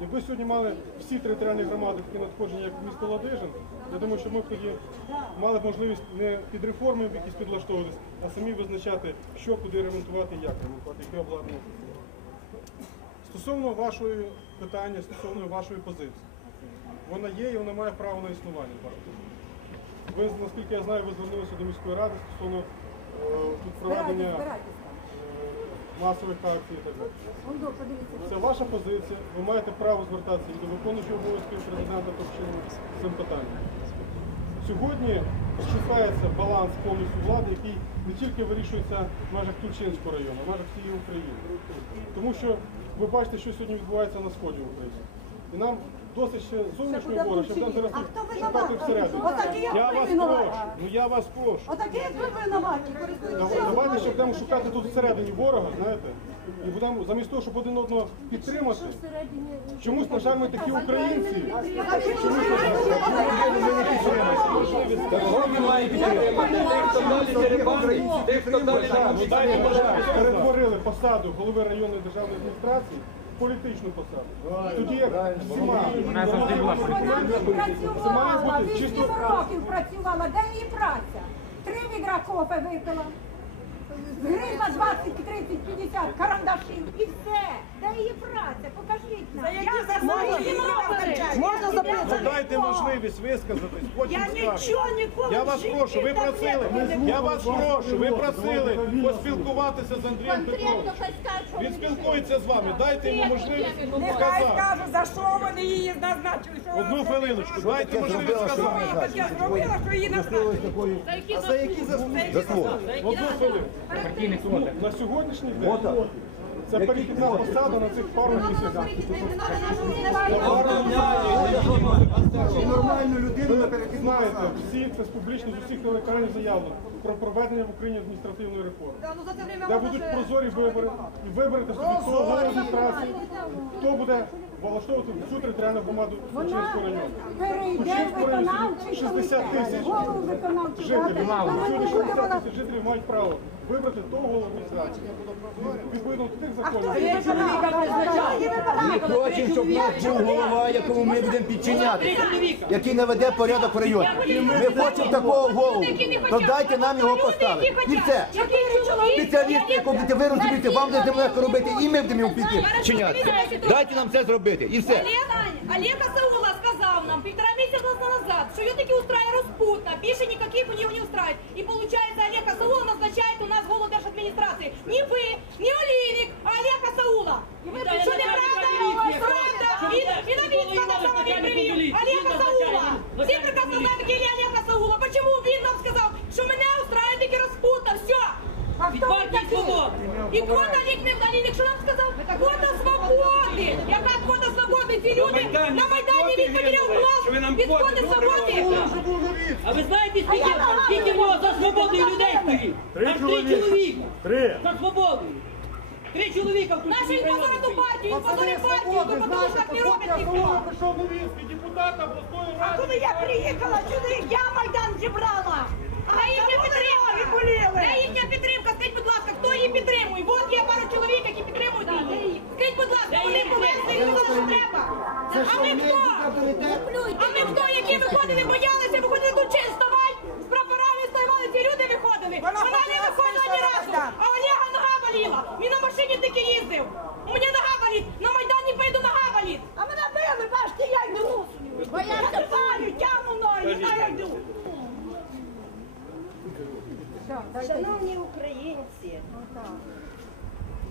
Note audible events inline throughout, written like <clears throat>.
Якби сьогодні мали всі територіальні громади такі надходження, як місто Ладижин, я думаю, що ми б тоді мали б можливість не під реформи якісь підлаштовуватись, а самі визначати, що куди ремонтувати, як ремонтувати, яке обладнання. Стосовно вашої питання, стосовно вашої позиції, вона є і вона має право на існування. Ви, наскільки я знаю, ви звернулися до міської ради стосовно е, тут проведення Збирайтесь, збирайтесь там. е, масових акцій і так далі. Це ваша позиція. Ви маєте право звертатися і до виконуючого обов'язків президента Топчини з цим питанням. Сьогодні шукається баланс повністю влади, який не тільки вирішується в межах Тульчинського району, а в межах всієї України. Тому що ви бачите, що сьогодні відбувається на сході України. І нам досить ще зовнішнього ворога, щоб нам зараз А хто шукати винуватий? всередину. Отакі, як Я ви вас винуваті. прошу, ну я вас прошу. Отакі, як ви винуваті, користуєтеся. Давайте ще будемо шукати тут всередині ворога, знаєте, і будемо замість того, щоб один одного підтримати. Чомусь, на жаль, ми такі українці. Ми маємо підтримати? Тих, хто далі дерибан, тих, хто далі перетворили посаду голови районної державної адміністрації політичну посаду. Тоді як всіма Вона завжди була політична. Вона Працювала, вісім 8 років працювала, де її праця? Три відра кофе випила. Гривна 20, 30, 50 карандашів і все. Де її праця? Покажіть нам. Я за Можна запитати? Дайте можливість висказатись, потім Я скажете. нічого ніколи Я в вас житті прошу, ви так просили, я вас прошу, ви просили поспілкуватися з Андрієм Петровичем. Він спілкується з вами, дайте йому можливість Нехай сказати. скаже, за що вони її назначили. Що Одну вона хвилиночку, дайте можливість сказати. зробила, що її назначили. За які заслуги? одну хвилину. Партійний квоти. На сьогоднішній день це перехідна посада на цих пару місяців. Нормальну людину на знаєте, всі це з публічних з усіх телеканалів заявлено про проведення в Україні адміністративної реформи. Де будуть прозорі вибори. і виберете собі того голову адміністрації, хто буде влаштовувати всю територіальну громаду Кучинського району. перейде виконавчий 60 комітет, тисяч жителів. Ми 60 тисяч жителів мають право вибрати того голову. Відповідно до тих законів. Ми хочемо, щоб нас був голова, якому ми будемо підчиняти, який наведе порядок в районі. Ми хочемо такого голову. То дайте нам його поставити. І все. Спеціалісти, яку будете ви розумієте, вам буде легко робити, і ми будемо його підчиняти. Дайте нам це зробити. І все. Олег Асаула сказав нам півтора місяця назад, що він таки устраивает розпутно, більше ніяких у нього не устраивает. І получается, Олег Асаула назначает у нас голову держадміністрації. Не ви, не Олійник, а Олег Асаула. Що не правда? Правда. Він, він обід сказав, що він привів. Олег Асаула. Всі прекрасно знають, який Олег Асаула. Почему він нам сказав, що мене устраивает таки розпутно, все. А хто ви такі? І квота рік не Олійник, що нам сказав? Квота свободи. Яка квота свободи? Ці люди на Майдані він потеряв клас від квоти свободи. А ви знаєте, скільки, скільки за свободою людей стоїть? Аж три чоловіка. Три. За свободою. Три чоловіка в Наші він позорить ту партію, позорить тому що так не робить ніхто. Прийшов Новінський, депутат обласної А ради. коли я приїхала сюди, я Майдан зібрала. А їхня підтримка? Де їхня підтримка? Скажіть, будь ласка, хто її підтримує? От є пару чоловік, які підтримують її. Скажіть, будь ласка, вони повезли їх туди, що треба. А ми хто? А ми хто, які виходили, боялися, виходили тут чин, вставай, з прапорами стояли, ці люди виходили. Вона Вона не хотіла виходила ні сказати, разу. так. А Олега нога боліла. Він на машині тільки їздив. У мене нога болить. На Майдані поїду нога болить. А мене били, бачите, я йду. Бо я тримаю, тягну ноги, а я йду. Шановні українці,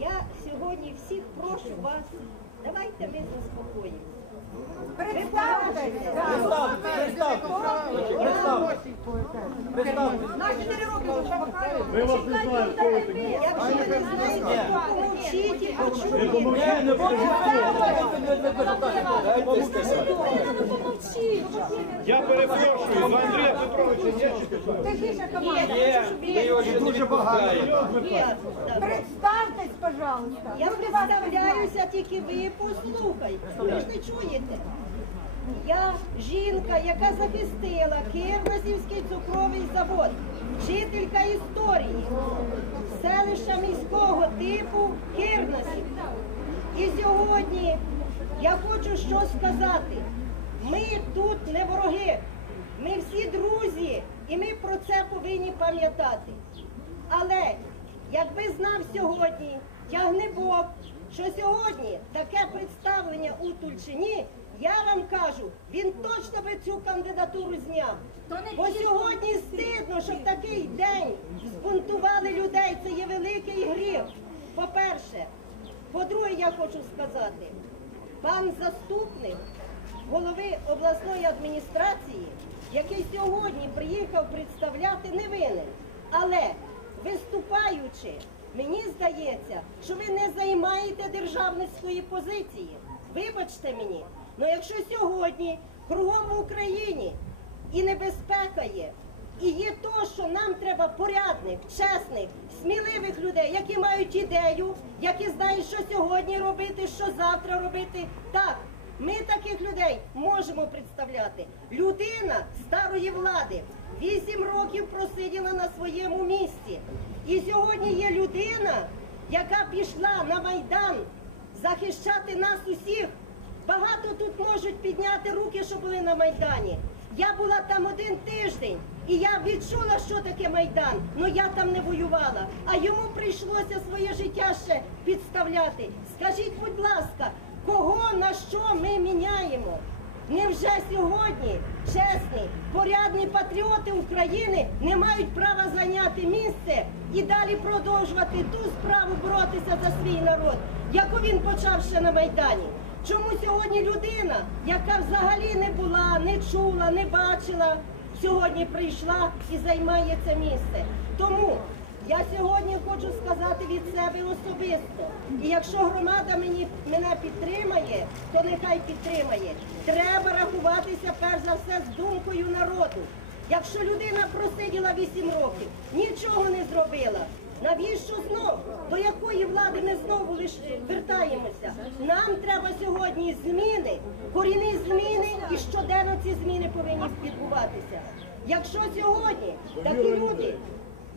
я сьогодні всіх прошу вас, давайте ми заспокоїмося. Представтесь. Наші чотири роки вже. Ми вас не знаємо, хто ви такі. Якщо ви не знаєте, помовчіть і почуйте. Я перепрошую, за Андрія Петровича є чи Тихіше, команда. Ми його ще не відпускаємо. Представтесь, пожалуйста. Я представляюся, тільки ви послухайте. Ви ж не чуєте. Я жінка, яка захистила Кирносівський цукровий завод, вчителька історії, селища міського типу Кирносів. І сьогодні Я хочу що сказати. Ми тут не вороги, ми всі друзі, і ми про це повинні пам'ятати. Але якби знав сьогодні тягнебок, що сьогодні таке представлення у Тульчині, я вам кажу, він точно би цю кандидатуру зняв. Бо сьогодні стидно, що в такий день збунтували людей. Це є великий гріх. По-перше, по-друге, я хочу сказати, пан заступник голови обласної адміністрації, який сьогодні приїхав представляти, не винен. Але виступаючи, мені здається, що ви не займаєте державницької позиції. Вибачте мені, але якщо сьогодні кругом в Україні і небезпека є, і є то, що нам треба порядних, чесних, сміливих людей, які мають ідею, які знають, що сьогодні робити, що завтра робити. Так, ми таких людей можемо представляти. Людина старої влади вісім років просиділа на своєму місці. І сьогодні є людина, яка пішла на Майдан захищати нас усіх. Багато тут можуть підняти руки, що були на Майдані. Я була там один тиждень, і я відчула, що таке Майдан, але я там не воювала. А йому прийшлося своє життя ще підставляти. Скажіть, будь ласка, кого на що ми міняємо? Невже сьогодні чесні, порядні патріоти України не мають права зайняти місце і далі продовжувати ту справу боротися за свій народ, яку він почав ще на Майдані? Чому сьогодні людина, яка взагалі не була, не чула, не бачила, сьогодні прийшла і займає це місце? Тому я сьогодні хочу сказати від себе особисто. І якщо громада мені мене підтримає, то нехай підтримає. Треба рахуватися перш за все з думкою народу. Якщо людина просиділа 8 років, нічого не зробила. Навіщо знов? До якої влади ми знову лиш вертаємося? Нам треба сьогодні зміни, корінні зміни, і щоденно ці зміни повинні відбуватися. Якщо сьогодні такі люди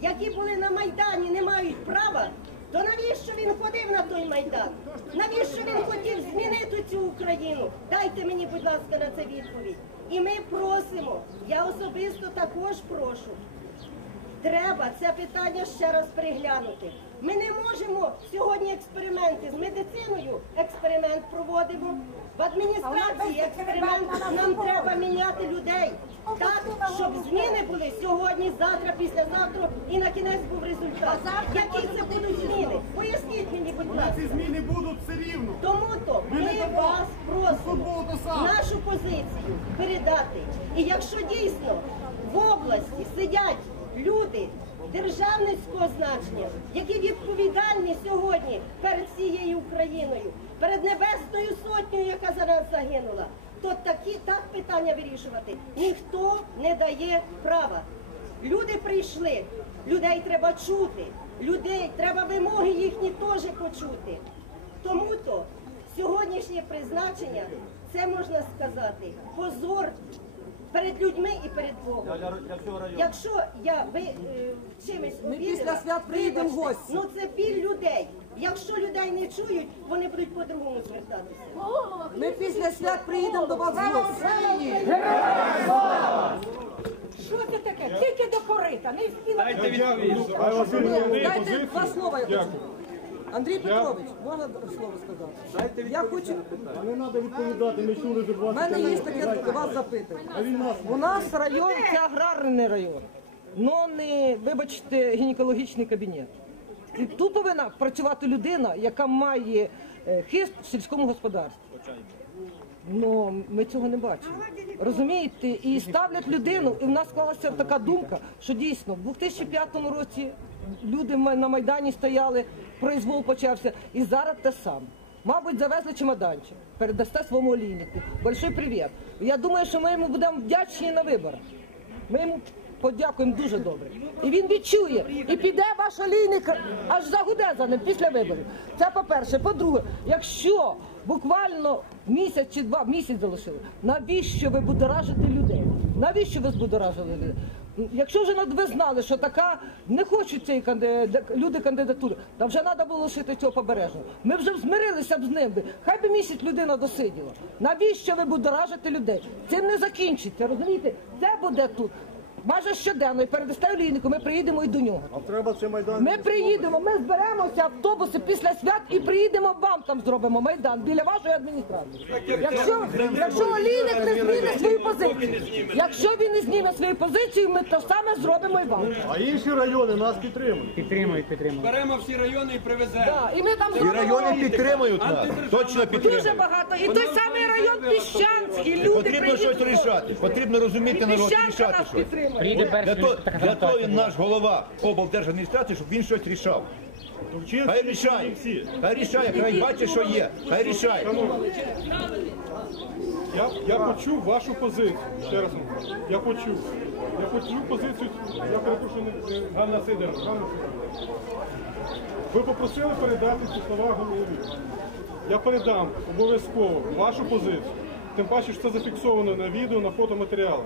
які були на Майдані, не мають права, то навіщо він ходив на той Майдан? Навіщо він хотів змінити цю Україну? Дайте мені, будь ласка, на це відповідь. І ми просимо, я особисто також прошу. Треба це питання ще раз переглянути. Ми не можемо сьогодні експерименти з медициною. Експеримент проводимо в адміністрації. Експеримент нам треба міняти людей так, щоб зміни були сьогодні, завтра, післязавтра і на кінець був результат. Які це будуть зміни? Поясніть мені, будь ласка. Ці зміни будуть все рівно. Тому то ми вас просимо нашу позицію передати. І якщо дійсно в області сидять люди державницького значення, які відповідальні сьогодні перед всією Україною, перед Небесною сотнею, яка за нас загинула, то такі так питання вирішувати ніхто не дає права. Люди прийшли, людей треба чути, людей треба вимоги їхні теж почути. Тому то сьогоднішнє призначення це можна сказати позор перед людьми і перед Богом. Якщо я ви е, чимось Ми обідала, після свят приїдемо в гості. Ну це біль людей. Якщо людей не чують, вони будуть по-другому звертатися. Ми після свят приїдемо до вас в гості. Що це таке? Тільки до корита, не встигла. Дайте відповідь. Дайте два слова я хочу. Андрій Петрович, можна слово сказати? Я хочу, Не треба відповідати, ми чули вже в мене є таке до вас запитання. У нас район це аграрний район, но не, вибачте, гінекологічний кабінет. І тут повинна працювати людина, яка має е, хист в сільському господарстві. Ну, ми цього не бачимо. Розумієте? І ставлять людину, і в нас склалася така думка, що дійсно в 2005 році люди на Майдані стояли, произвол почався, і зараз те саме. Мабуть, завезли чемоданчик, передасте своєму олійнику. Большой привіт. Я думаю, що ми йому будемо вдячні на виборах. Ми йому подякуємо дуже добре. І він відчує, і піде ваш олійник аж загуде за ним після виборів. Це по-перше. По-друге, якщо буквально місяць чи два місяць залишили, навіщо ви будоражите людей? Навіщо ви збудоражили людей? Якщо вже ви знали, що така не хочуть цієї канди- люди кандидатури, то вже треба було лишити цього побережного. Ми вже б змирилися б з ним. би. Хай би місяць людина досиділа. Навіщо ви будоражите людей? Цим не закінчиться. Розумієте? Це буде тут. Майже щоденно і передасте олійнику, ми приїдемо і до нього. А треба цей майдан. Ми приїдемо, ми зберемося автобуси після свят і приїдемо вам там зробимо майдан біля вашої адміністрації. Якщо, якщо олійник не зміни свою позицію, якщо він не зніме свою позицію, ми то саме зробимо і вам. А інші райони нас підтримують. Підтримують, підтримують. Беремо всі райони і привеземо. Да, і ми там І зробимо райони підтримують нас. Точно підтримують. дуже багато. І той самий район Піщанський, люди Потрібно щось приїдуть. рішати. Потрібно розуміти народ, Піщанка рішати нас щось. підтримує. Приїде Для перший того, така для того він презентація. наш голова облдержадміністрації, щоб він щось рішав. Хай рішає, хай рішає, хай бачить, що є, хай рішає. Я, я почув вашу позицію. Ще раз вам кажу. Я почув. Я почув позицію. Я перепрошую не- не Ганна Сидорова. Ганна. Ви попросили передати ці слова голові. Я передам обов'язково вашу позицію. Тим паче, що це зафіксовано на відео, на фотоматеріалах.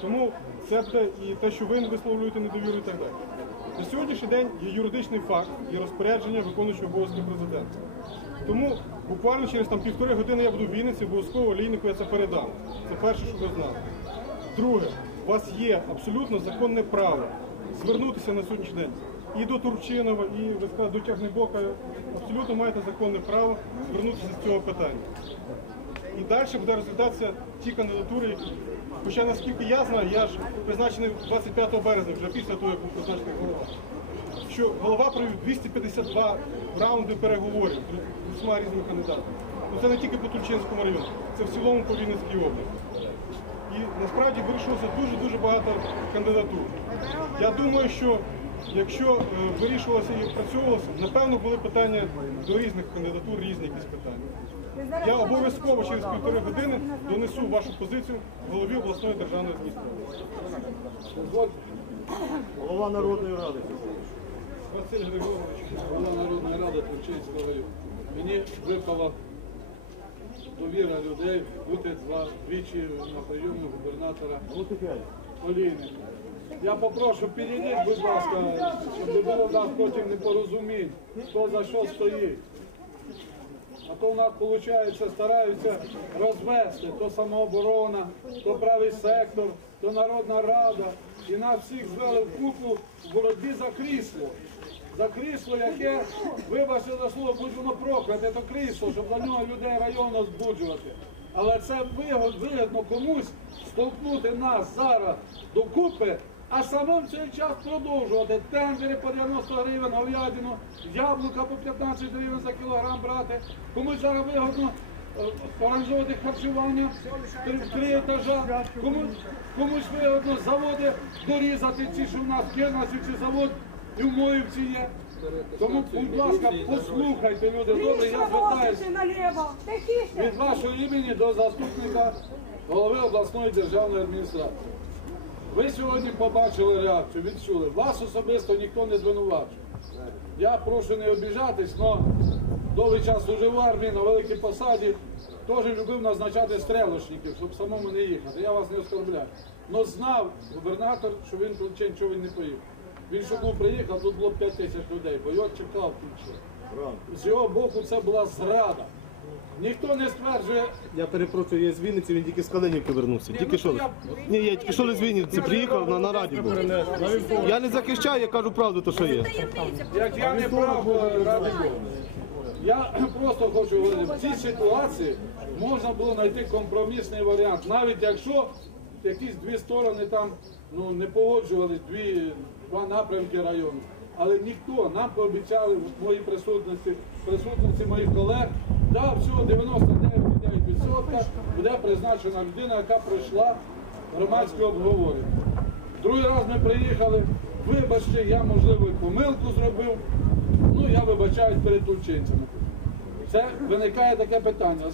Тому це буде і те, що ви не висловлюєте недовіру і так далі. На сьогоднішній день є юридичний факт і розпорядження виконуючого обов'язки президента. Тому буквально через там півтори години я буду в Вінниці, обов'язково лійнику я це передам. Це перше, що ви знали. Друге, у вас є абсолютно законне право звернутися на сьогоднішній день і до Турчинова, і ви сказали, до Тягнебока. Абсолютно маєте законне право звернутися з цього питання. І далі буде розглядатися ті кандидатури, які. Хоча наскільки я знаю, я ж призначений 25 березня, вже після того, як був призначений голова. Що голова провів 252 раунди переговорів з усіма різними кандидатами. Ну це не тільки по Тульчинському району, це в цілому по Вінницькій області. І насправді вирішилося дуже-дуже багато кандидатур. Я думаю, що якщо е, вирішувалося і опрацьовувалося, напевно були питання до різних кандидатур, різні якісь питання. Я обов'язково через півтори години донесу вашу позицію голові обласної державної адміністрації. Голова Народної ради. Василь Григорович. Голова Народної ради Турчинського району. Мені випала довіра людей бути два двічі на прийомі губернатора Олійника. Я попрошу, підійдіть, будь ласка, щоб не було нас потім непорозумінь, хто за що стоїть. А то в нас, виходить, стараються розвести то самооборона, то правий сектор, то Народна Рада. І нас всіх звели в купу в боротьбі за крісло. За крісло, яке, вибачте за слово, будь воно прокляте, то крісло, щоб за нього людей району збуджувати. Але це вигод- вигідно комусь столкнути нас зараз до купи, а самим в цей час продовжувати тендери по 90 гривень, говядину, яблука по 15 гривень за кілограм брати. Комусь зараз вигодно е, організовувати харчування три, три етажа, комусь, комусь вигодно заводи дорізати, ці, що в нас чи завод і в Моївці є. Тому, будь ласка, послухайте, люди, добре, я звертаюся від вашого імені до заступника голови обласної державної адміністрації. Ви сьогодні побачили реакцію, відчули. Вас особисто ніхто не звинувачує. Я прошу не обіжатись, але довгий час служив в армії на великій посаді, теж любив назначати стрелочників, щоб самому не їхати. Я вас не оскорбляю. Но знав губернатор, що він тут чи нічого він не поїхав. Він щоб був приїхав, тут було 5 тисяч людей, бо його чекав тут. ще. З його боку це була зрада. Ніхто не стверджує, Я перепрошую, я з Вінниці, він тільки з Калинівки вернувся. ну, Тільки що. Ні, я тільки що з Вінниці приїхав на нараді був. Я не захищаю, я кажу правду, то що є. як я не прав е, ради Бога. Я <clears throat> просто хочу говорити, в цій ситуації можна було знайти компромісний варіант, навіть якщо якісь дві сторони там ну, не погоджувались, дві, два напрямки району. Але ніхто нам пообіцяли в моїй присутності, в присутності моїх колег, да, всього 99,9% буде призначена людина, яка пройшла громадське обговорення. Другий раз ми приїхали. Вибачте, я можливо помилку зробив. Ну я вибачаюсь перед тульчинцями. Це виникає таке питання.